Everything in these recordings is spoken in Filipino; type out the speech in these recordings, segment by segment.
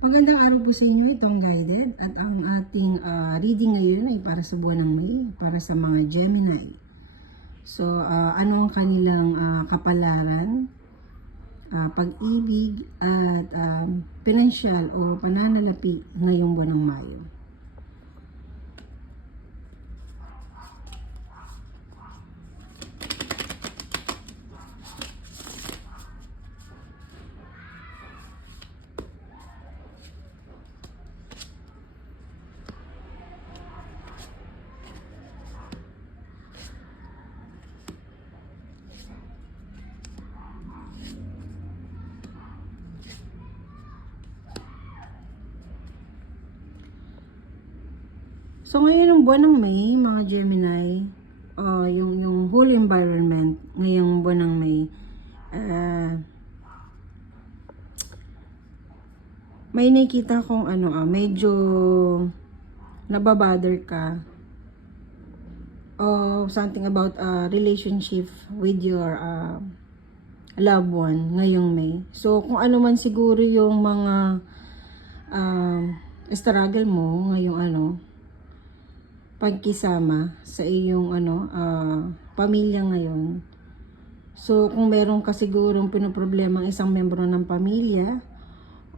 Magandang araw po sa inyo, itong guided at ang ating ah, reading ngayon ay para sa buwan ng May, para sa mga Gemini. So, ah, ano ang kanilang ah, kapalaran, ah, pag-ibig at um, pinansyal o pananalapi ngayong buwan ng Mayo. So ngayon ng buwan ng May, mga Gemini, uh, yung, yung whole environment ngayong buwan ng May, ah, may nakita kong ano ah, medyo nababother ka or something about a relationship with your uh, loved one ngayong May. So kung ano man siguro yung mga um, struggle mo ngayong ano, pagkisama sa iyong ano ah, pamilya ngayon. So kung meron ka sigurong pinoproblema ang isang membro ng pamilya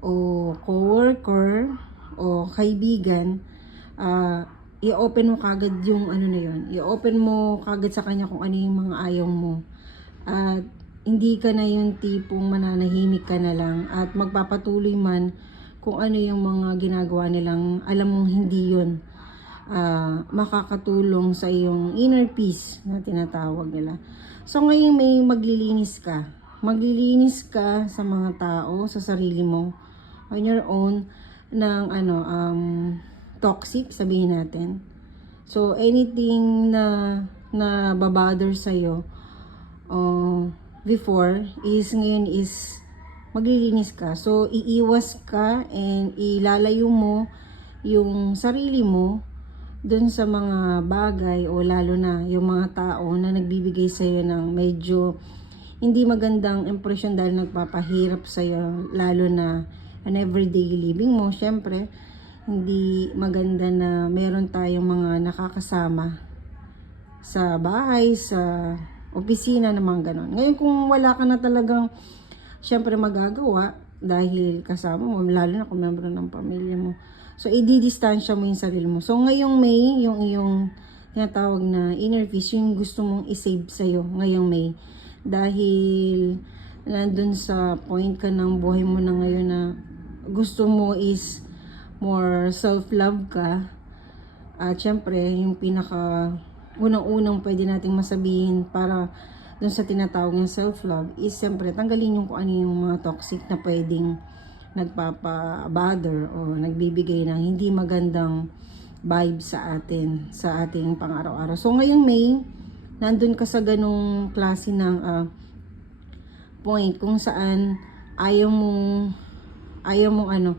o coworker o kaibigan, ah, i-open mo kagad yung ano na yun. I-open mo kagad sa kanya kung ano yung mga ayaw mo. At hindi ka na yung tipong mananahimik ka na lang at magpapatuloy man kung ano yung mga ginagawa nilang alam mong hindi yun ah, makakatulong sa iyong inner peace na tinatawag nila. So ngayon may maglilinis ka. Maglilinis ka sa mga tao, sa sarili mo, on your own, ng ano, um, toxic, sabihin natin. So anything na na babother sa'yo, uh, before is ngayon is maglilinis ka. So, iiwas ka and ilalayo mo yung sarili mo dun sa mga bagay o lalo na yung mga tao na nagbibigay sa iyo ng medyo hindi magandang impression dahil nagpapahirap sa iyo lalo na an everyday living mo syempre hindi maganda na meron tayong mga nakakasama sa bahay, sa opisina ng mga ganon. Ngayon kung wala ka na talagang syempre magagawa dahil kasama mo, lalo na kung membro ng pamilya mo. So, i-distansya mo yung sarili mo. So, ngayong May, yung iyong tinatawag na inner peace, yung gusto mong i-save sa'yo ngayong May. Dahil nandun sa point ka ng buhay mo na ngayon na gusto mo is more self-love ka. At syempre, yung pinaka unang-unang pwede nating masabihin para dun sa tinatawag ng self-love is syempre tanggalin yung kung ano yung mga toxic na pwedeng nagpapa-bother o nagbibigay ng hindi magandang vibe sa atin, sa ating pang-araw-araw. So ngayong May, nandun ka sa ganong klase ng ah, point kung saan ayaw mong ayaw mong ano,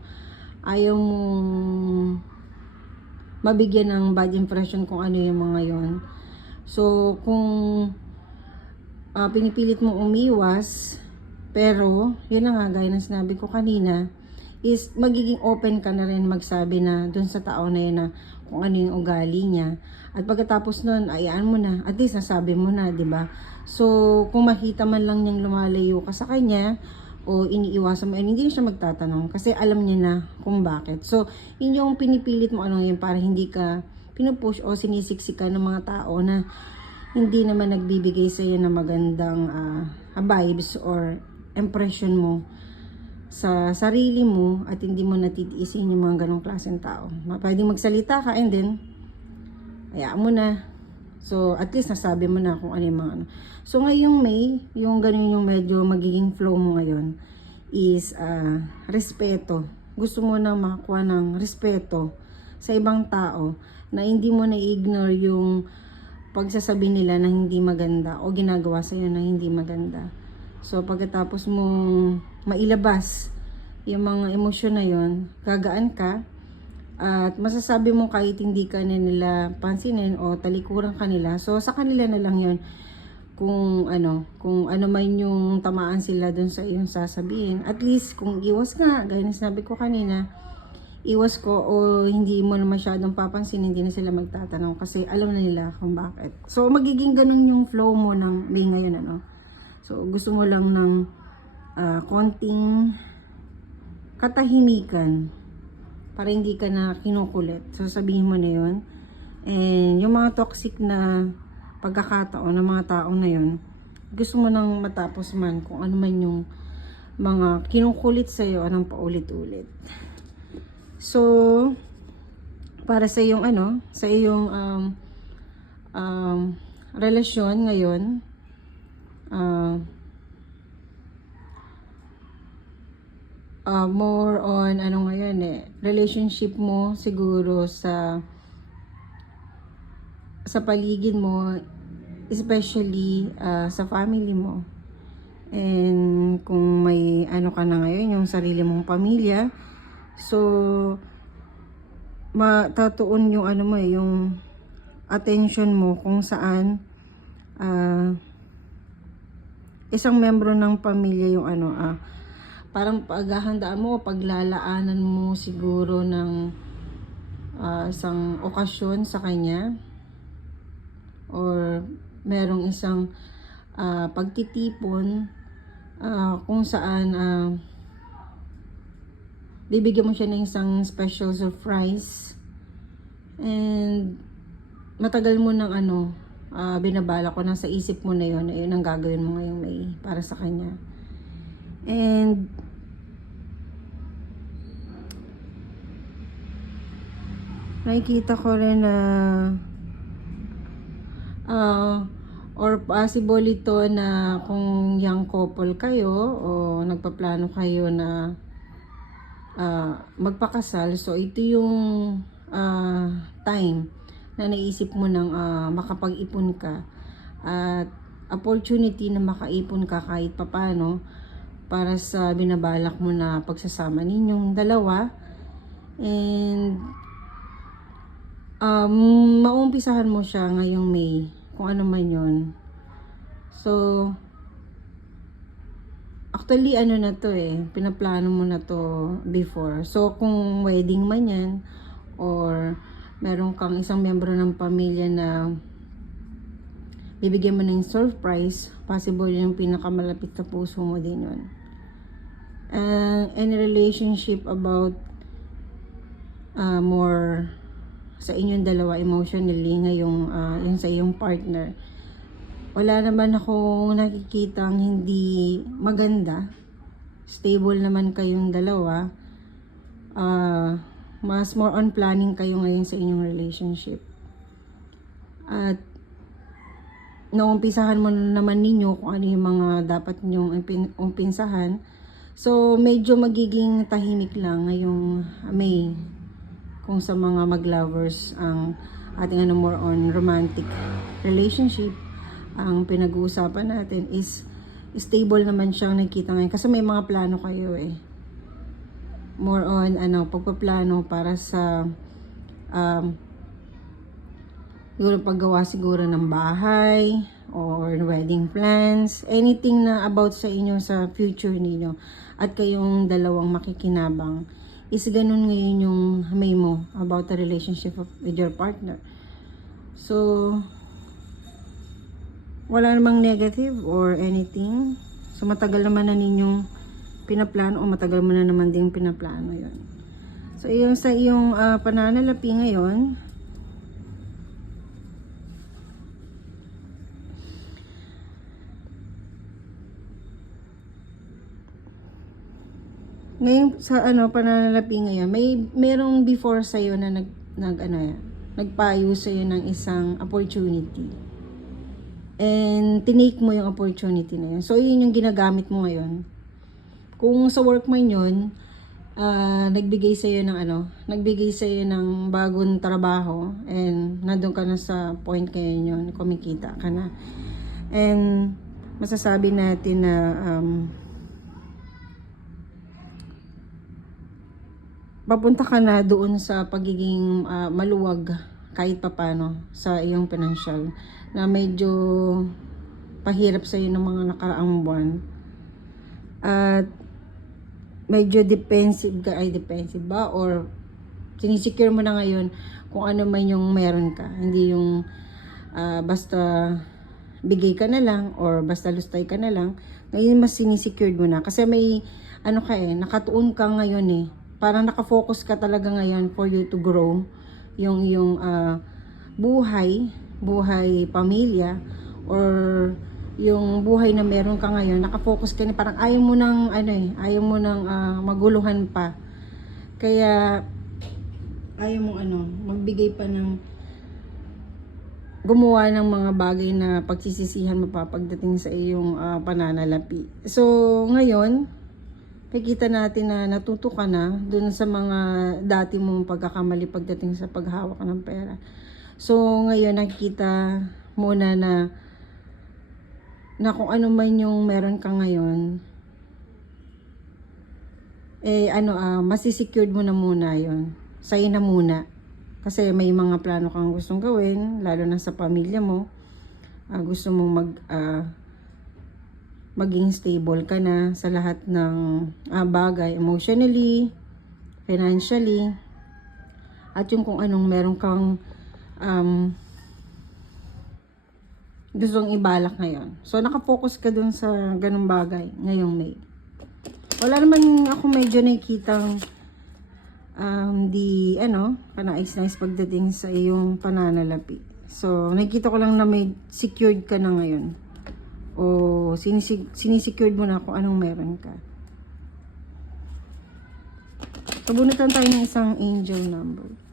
ayaw mong mabigyan ng bad impression kung ano yung mga yon. So, kung ah, pinipilit mo umiwas, pero, yun na nga, gaya ng sinabi ko kanina, is magiging open ka na rin magsabi na dun sa tao na yun na kung ano yung ugali niya. At pagkatapos nun, ayaan mo na. At least nasabi mo na, di ba? So, kung makita man lang niyang lumalayo ka sa kanya, o iniiwasan mo, hindi siya magtatanong kasi alam niya na kung bakit. So, yun yung pinipilit mo ano yun para hindi ka pinupush o sinisiksik ka ng mga tao na hindi naman nagbibigay sa iyo ng magandang ah, vibes or impression mo sa sarili mo at hindi mo natitiisin yung mga ganong klaseng tao. Pwedeng magsalita ka and then, hayaan mo na. So, at least nasabi mo na kung ano yung mga ano. So, ngayong May, yung ganun yung medyo magiging flow mo ngayon is ah, respeto. Gusto mo na makakuha ng respeto sa ibang tao na hindi mo na-ignore yung pagsasabi nila na hindi maganda o ginagawa sa na hindi maganda. So, pagkatapos mong mailabas yung mga emosyon na yon, gagaan ka at masasabi mo kahit hindi ka na nila pansinin o talikuran kanila. So, sa kanila na lang yon kung ano, kung ano man yung tamaan sila dun sa iyong sasabihin. At least kung iwas nga, gaya na sinabi ko kanina, iwas ko o hindi mo na masyadong papansin, hindi na sila magtatanong kasi alam na nila kung bakit. So, magiging ganun yung flow mo ng may ngayon, ano. So, gusto mo lang ng ah, konting katahimikan para hindi ka na kinukulit. So, sabihin mo na yun. And yung mga toxic na pagkakataon ng mga taong na yun, gusto mo nang matapos man kung ano man yung mga kinukulit sa'yo, anong paulit-ulit. So, para sa iyong ano, sa iyong um, um, relasyon ngayon, ah, ah, more on ano ngayon eh, relationship mo siguro sa sa paligid mo, especially ah, sa family mo. And kung may ano ka na ngayon, yung sarili mong pamilya, so matatuon yung ano mo eh, yung attention mo kung saan ah, isang membro ng pamilya yung ano ah parang paghahandaan mo paglalaanan mo siguro ng ah, isang okasyon sa kanya. Or merong isang ah, pagtitipon ah, kung saan ah, bibigyan mo siya ng isang special surprise. And matagal mo ng ano ah, binabala ko na sa isip mo na yun yun ang gagawin mo ngayong May para sa kanya. And nakikita ko rin na ah, or possible ito na kung young couple kayo o nagpaplano kayo na ah, magpakasal. So ito yung ah, time na naisip mo nang ah, makapag-ipon ka at opportunity na makaipon ka kahit papano para sa binabalak mo na pagsasama ninyong dalawa and um, maumpisahan mo siya ngayong May kung ano man yon so Actually, ano na to eh, pinaplano mo na to before. So, kung wedding man yan, or meron kang isang membro ng pamilya na bibigyan mo ng surprise, possible yung pinakamalapit sa puso mo din yun. And any relationship about uh, more sa inyong dalawa emotionally ngayong uh, yung sa iyong partner wala naman akong nakikitang hindi maganda. Stable naman kayong dalawa. Ah, mas more on planning kayo ngayon sa inyong relationship. At naumpisahan mo na naman ninyo kung ano yung mga dapat ninyong umpin- umpinsahan. So, medyo magiging tahimik lang ngayong May kung sa mga mag-lovers ang ating ano more on romantic relationship ang pinag-uusapan natin is stable naman siyang nakita ngayon kasi may mga plano kayo eh more on ano pagpaplano para sa um, siguro paggawa siguro ng bahay or wedding plans anything na about sa inyo sa future ninyo at kayong dalawang makikinabang is ganun ngayon yung may mo about the relationship of, with your partner so wala namang negative or anything. So, matagal naman na ninyong pinaplano o matagal mo na naman din pinaplano yon. So, yung sa iyong ah, pananalapi ngayon, ngayon sa ano pananalapi ngayon, may merong before sa iyo na nag nag ano yan, nagpayo sa iyo ng isang opportunity and tinake mo yung opportunity na yun. So, yun yung ginagamit mo ngayon. Kung sa work mo yun, ah, nagbigay sa'yo ng ano, nagbigay sa'yo ng bagong trabaho and nandun ka na sa point kayo yun, kumikita ka na. And masasabi natin na um, papunta ka na doon sa pagiging ah, maluwag kahit papano sa iyong financial na medyo pahirap sa ng mga nakaraang buwan. At medyo defensive ka, ay defensive ba? Or sinisecure mo na ngayon kung ano man yung meron ka. Hindi yung ah, basta bigay ka na lang or basta lustay ka na lang. Ngayon mas sinisecured mo na. Kasi may ano ka eh, nakatuon ka ngayon eh. Parang nakafocus ka talaga ngayon for you to grow yung yung ah, buhay, buhay pamilya or yung buhay na meron ka ngayon, nakafocus ka na parang ayaw mo nang ano eh, ayaw mo nang ah, maguluhan pa. Kaya ayaw mo ano, magbigay pa ng gumawa ng mga bagay na pagsisisihan mo pa pagdating sa iyong ah, pananalapi. So, ngayon, nakikita natin na natuto ka na dun sa mga dati mong pagkakamali pagdating sa paghawak ng pera. So, ngayon nakikita muna na na kung ano man yung meron ka ngayon, eh ano, ah masisecured mo na muna yon Sa'yo na muna. Kasi may mga plano kang gustong gawin, lalo na sa pamilya mo. Ah, gusto mong mag, ah, maging stable ka na sa lahat ng ah, bagay, emotionally, financially, at yung kung anong meron kang um, gustong ibalak ngayon. So, nakafocus ka dun sa ganung bagay ngayong May. Wala naman ako medyo nakikitang um, di, ano, kanais-nais pagdating sa iyong pananalapi. So, nakikita ko lang na may secured ka na ngayon. O sinisig, sinisecured mo na kung anong meron ka. Pabunutan tayo ng isang angel number.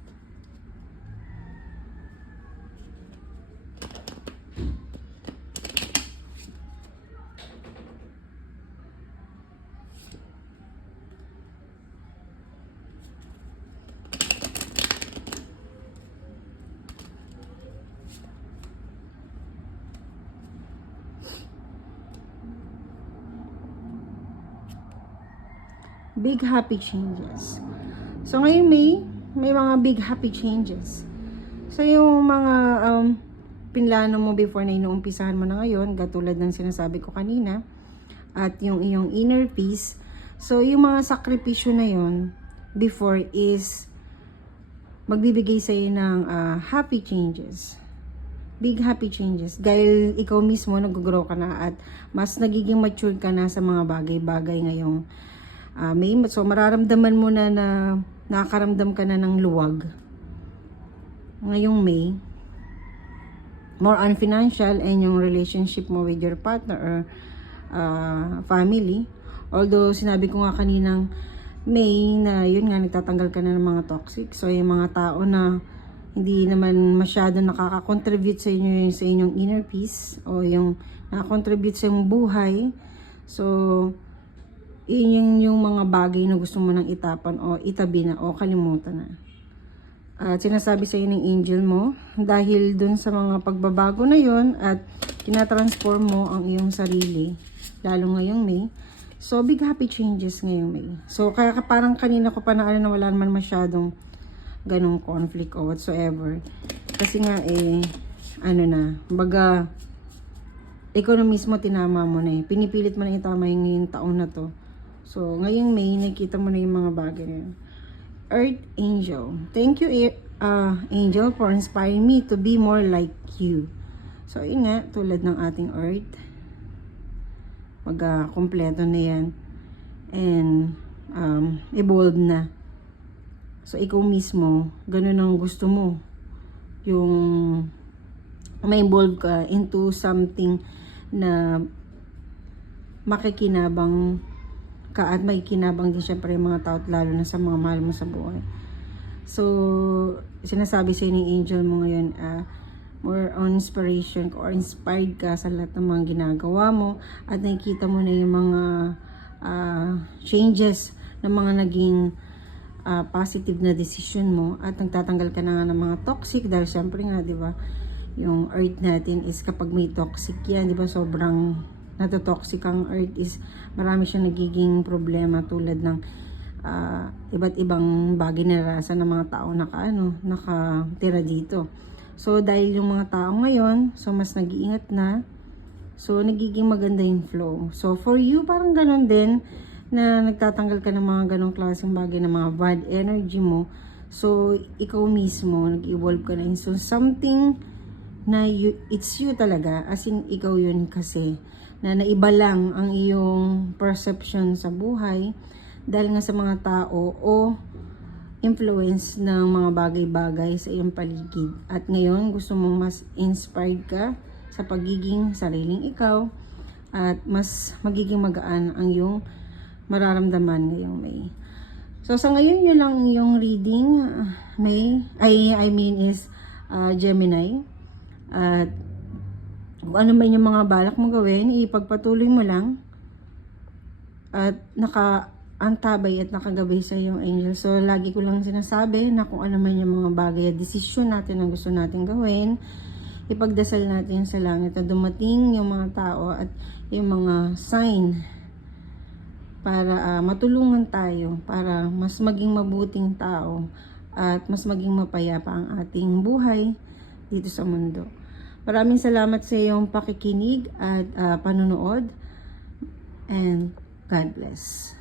Big happy changes. So ngayon May, may mga big happy changes. So yung mga um, pinlano mo before na inuumpisahan mo na ngayon, katulad ng sinasabi ko kanina, at yung iyong inner peace. So yung mga sakripisyo na yon before is magbibigay sa iyo ng ah, happy changes. Big happy changes. Dahil ikaw mismo nag-grow ka na at mas nagiging mature ka na sa mga bagay-bagay ngayong Ah, may so mararamdaman mo na na nakakaramdam ka na ng luwag. Ngayong May, more on financial and yung relationship mo with your partner or ah, family. Although sinabi ko nga kaninang May na yun nga nagtatanggal ka na ng mga toxic. So yung mga tao na hindi naman masyado nakaka-contribute sa inyo sa inyong inner peace o yung nakaka-contribute sa iyong buhay. So yun yung, yung mga bagay na gusto mo nang itapan o itabi na o kalimutan na. At sinasabi sa ng angel mo, dahil dun sa mga pagbabago na yon at tinatransform mo ang iyong sarili, lalo ngayong May, so big happy changes ngayong May. So kaya ka- parang kanina ko pa na ano na wala naman masyadong ganong conflict o whatsoever. Kasi nga eh, ano na, baga, ikaw mismo tinama mo na eh. Pinipilit mo na itama yung ngayong taon na to. So, ngayong May, nakita mo na yung mga bagay na yun. Earth Angel. Thank you, uh, Angel, for inspiring me to be more like you. So, yun tulad ng ating Earth. Pag uh, na yan. And, um, evolved na. So, ikaw mismo, ganun ang gusto mo. Yung, ma-involve ka into something na makikinabang ka at may kinabang din syempre yung mga tao lalo na sa mga mahal mo sa buhay. So, sinasabi sa ni angel mo ngayon, ah, more on inspiration or inspired ka sa lahat ng mga ginagawa mo at nakikita mo na yung mga ah, changes ng mga naging ah, positive na decision mo at nagtatanggal ka na nga ng mga toxic dahil syempre nga, di ba, yung earth natin is kapag may toxic yan, di ba, sobrang natotoxic ang earth is marami siyang nagiging problema tulad ng ah, iba't ibang bagay na naranasan ng mga tao naka ano, nakatira dito. So dahil yung mga tao ngayon, so mas nag-iingat na. So, nagiging maganda yung flow. So, for you, parang ganun din na nagtatanggal ka ng mga ganong klaseng bagay ng mga bad energy mo. So, ikaw mismo, nag-evolve ka na. So, something na you, it's you talaga, as in ikaw yun kasi, na naiba lang ang iyong perception sa buhay dahil nga sa mga tao o influence ng mga bagay-bagay sa iyong paligid. At ngayon, gusto mong mas inspired ka sa pagiging sariling ikaw at mas magiging magaan ang iyong mararamdaman ngayong May. So, sa ngayon, yun lang yung reading, uh, May, I, I mean is uh, Gemini. At kung ano man yung mga balak mo gawin, ipagpatuloy mo lang. At naka-antabay at nakagabay sa iyong angel. So, lagi ko lang sinasabi na kung ano man yung mga bagay at desisyon natin na gusto natin gawin, ipagdasal natin sa langit na dumating yung mga tao at yung mga sign para ah, matulungan tayo para mas maging mabuting tao at mas maging mapayapa ang ating buhay dito sa mundo. Maraming salamat sa iyong pakikinig at ah, panonood and God bless.